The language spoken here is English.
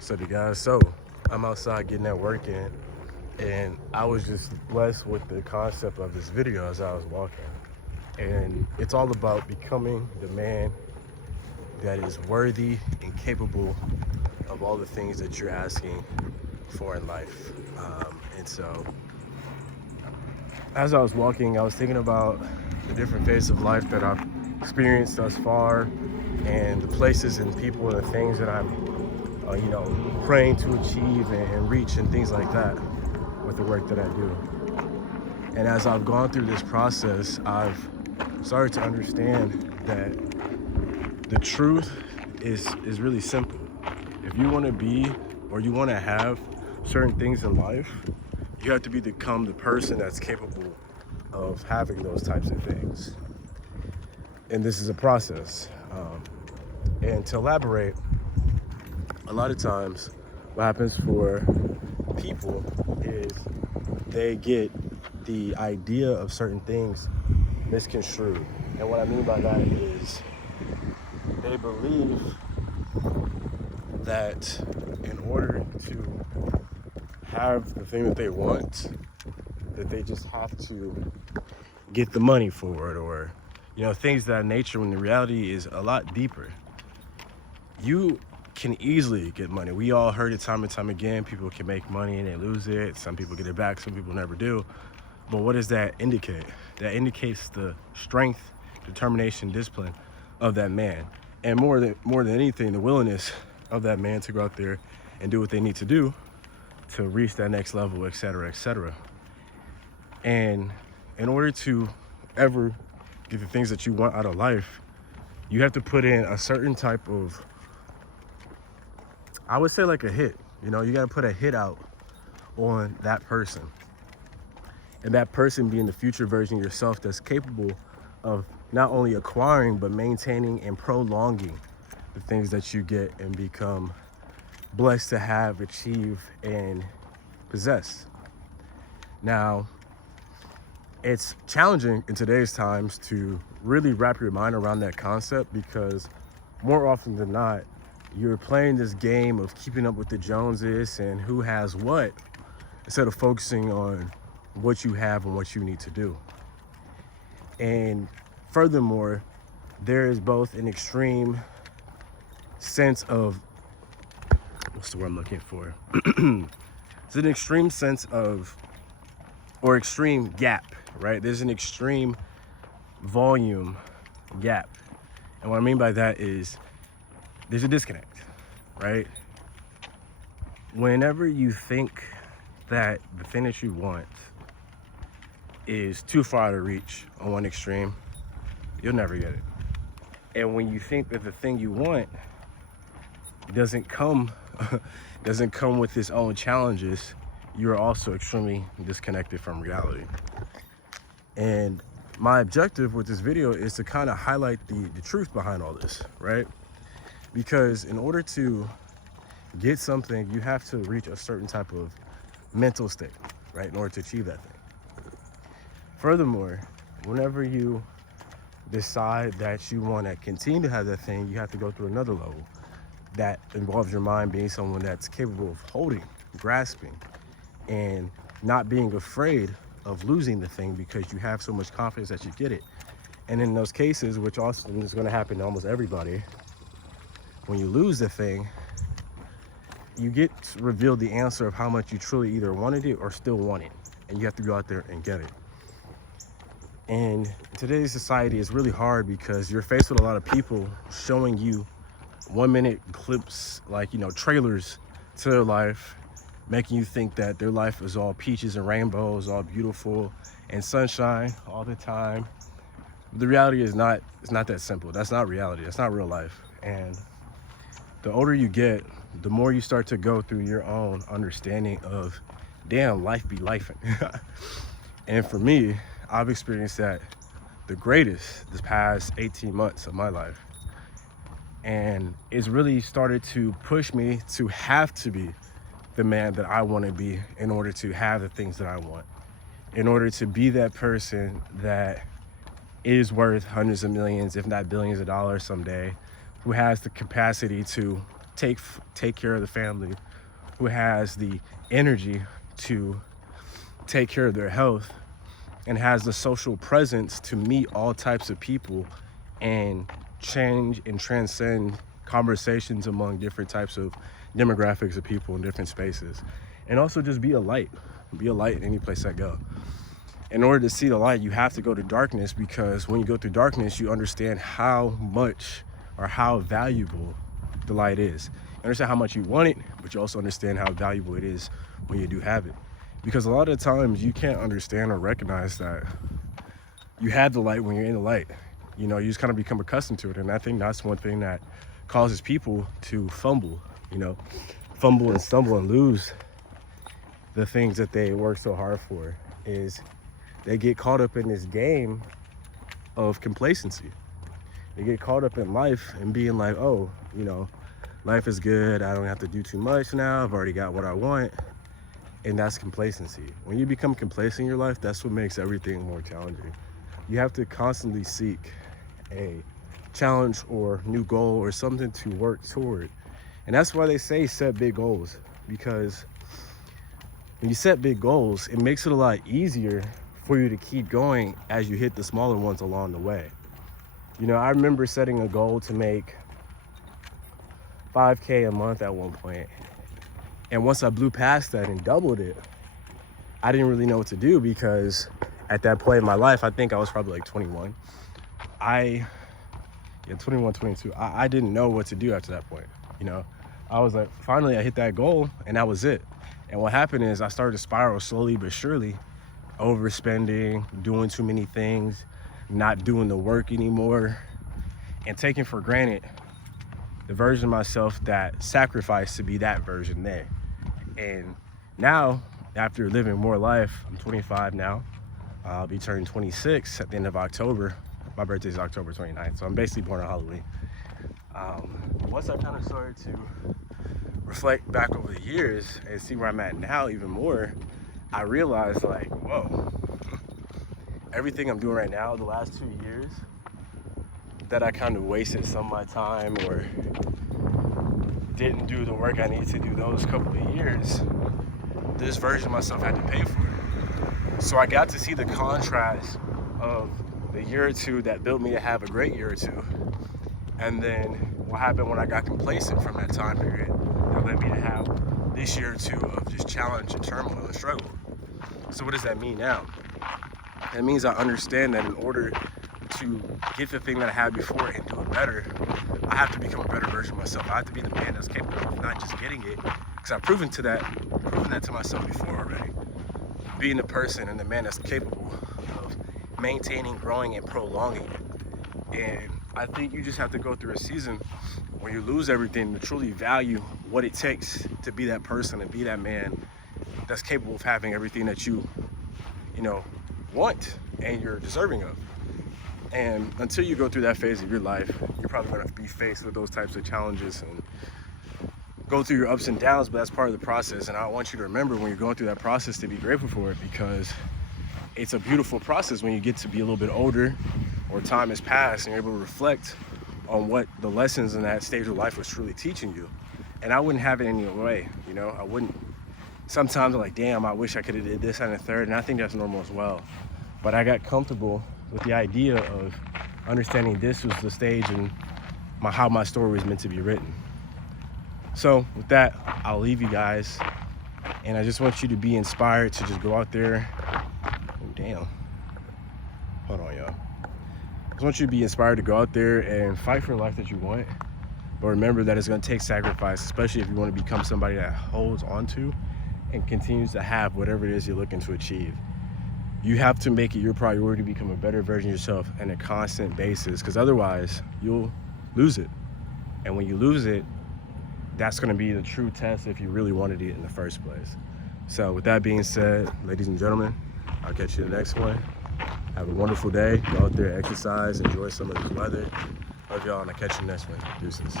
So the guys, I'm outside getting that work in, and I was just blessed with the concept of this video as I was walking. And it's all about becoming the man that is worthy and capable of all the things that you're asking for in life. And so, as I was walking, I was thinking about the different phases of life that I've experienced thus far, and the places and people and the things that I'm, praying to achieve and reach and things like that with the work that I do. And as I've gone through this process, I've started to understand that the truth is really simple. If you want to be or you want to have certain things in life, you have to become the person that's capable of having those types of things. And this is a process. And to elaborate, a lot of times what happens for people is they get the idea of certain things misconstrued. And what I mean by that is they believe that in order to have the thing that they want, that they just have to get the money for it, or things of that nature, when the reality is a lot deeper. You can easily get money. We all heard it time and time again. People can make money and they lose it. Some people get it back, some people never do. But what does that indicate? That indicates the strength, determination, discipline of that man. And more than anything, the willingness of that man to go out there and do what they need to do to reach that next level, et cetera, et cetera. And in order to ever get the things that you want out of life, you have to put in a certain type of, I would say, like a hit. You got to put a hit out on that person. And that person being the future version of yourself that's capable of not only acquiring, but maintaining and prolonging the things that you get and become blessed to have, achieve, and possess. Now, it's challenging in today's times to really wrap your mind around that concept, because more often than not, you're playing this game of keeping up with the Joneses and who has what, instead of focusing on what you have and what you need to do. And furthermore, there is both an extreme sense of, what's the word I'm looking for? It's an extreme sense of, or extreme gap, right? There's an extreme volume gap. And what I mean by that is there's a disconnect, right? Whenever you think that the thing that you want is too far to reach on one extreme, you'll never get it. And when you think that the thing you want doesn't come with its own challenges, you're also extremely disconnected from reality. And my objective with this video is to kind of highlight the truth behind all this, right? Because in order to get something, you have to reach a certain type of mental state, right, in order to achieve that thing. Furthermore, whenever you decide that you want to continue to have that thing, you have to go through another level that involves your mind being someone that's capable of holding, grasping, and not being afraid of losing the thing, because you have so much confidence that you get it. And in those cases, which also is going to happen to almost everybody, when you lose the thing, you get revealed the answer of how much you truly either wanted it or still want it, and you have to go out there and get it. And today's society is really hard because you're faced with a lot of people showing you 1 minute clips, like, trailers to their life, making you think that their life is all peaches and rainbows, all beautiful and sunshine all the time. But the reality is it's not that simple. That's not reality. That's not real life. And the older you get, the more you start to go through your own understanding of, damn, life be lifing. And for me, I've experienced that the greatest this past 18 months of my life. And it's really started to push me to have to be the man that I want to be in order to have the things that I want, in order to be that person that is worth hundreds of millions, if not billions of dollars someday, who has the capacity to take care of the family, who has the energy to take care of their health, and has the social presence to meet all types of people and change and transcend conversations among different types of demographics of people in different spaces. And also just be a light in any place I go. In order to see the light, you have to go to darkness, because when you go through darkness, you understand how much or how valuable the light is. You understand how much you want it, but you also understand how valuable it is when you do have it. Because a lot of times you can't understand or recognize that you have the light when you're in the light. You know, you just kind of become accustomed to it. And I think that's one thing that causes people to fumble and stumble and lose the things that they work so hard for, is they get caught up in this game of complacency. They get caught up in life and being like, oh, you know, life is good. I don't have to do too much now. I've already got what I want. And that's complacency. When you become complacent in your life, that's what makes everything more challenging. You have to constantly seek a challenge or new goal or something to work toward. And that's why they say set big goals, because when you set big goals, it makes it a lot easier for you to keep going as you hit the smaller ones along the way. You know, I remember setting a goal to make 5K a month at one point. And once I blew past that and doubled it, I didn't really know what to do, because at that point in my life, I think I was probably like 21. 21, 22. I didn't know what to do after that point. You know, I was like, finally I hit that goal and that was it. And what happened is I started to spiral slowly but surely, overspending, doing too many things, not doing the work anymore, and taking for granted the version of myself that sacrificed to be that version there. And now, after living more life, I'm 25 now. I'll be turning 26 at the end of October. My birthday is October 29th, so I'm basically born on Halloween. Once I kind of started to reflect back over the years and see where I'm at now even more, I realized, like, whoa, everything I'm doing right now, the last 2 years, that I kind of wasted some of my time or didn't do the work I needed to do those couple of years, this version of myself had to pay for it. So I got to see the contrast of the year or two that built me to have a great year or two, and then what happened when I got complacent from that time period that led me to have this year or two of just challenge and turmoil and struggle. So what does that mean now? It means I understand that in order to get the thing that I had before and do it better, I have to become a better version of myself. I have to be the man that's capable of not just getting it, because I've proven that to myself before already. Being the person and the man that's capable of maintaining, growing, and prolonging it. And I think you just have to go through a season where you lose everything to truly value what it takes to be that person and be that man that's capable of having everything that you want and you're deserving of. And until you go through that phase of your life, you're probably going to be faced with those types of challenges and go through your ups and downs, but that's part of the process. And I want you to remember when you're going through that process to be grateful for it, because it's a beautiful process when you get to be a little bit older or time has passed and you're able to reflect on what the lessons in that stage of life was truly teaching you. And I wouldn't have it any other way, I wouldn't. Sometimes I'm like, damn, I wish I could have did this and a third, and I think that's normal as well. But I got comfortable with the idea of understanding this was the stage and how my story was meant to be written. So with that, I'll leave you guys, and I just want you to be inspired to just go out there. Oh, damn. Hold on, y'all. I just want you to be inspired to go out there and fight for the life that you want. But remember that it's going to take sacrifice, especially if you want to become somebody that holds on to and continues to have whatever it is you're looking to achieve. You have to make it your priority to become a better version of yourself on a constant basis, because otherwise you'll lose it. And when you lose it, that's going to be the true test if you really wanted it in the first place. So with that being said, ladies and gentlemen, I'll catch you in the next one. Have a wonderful day. Go out there, exercise, enjoy some of this weather. Love y'all, and I'll catch you next one. Deuces.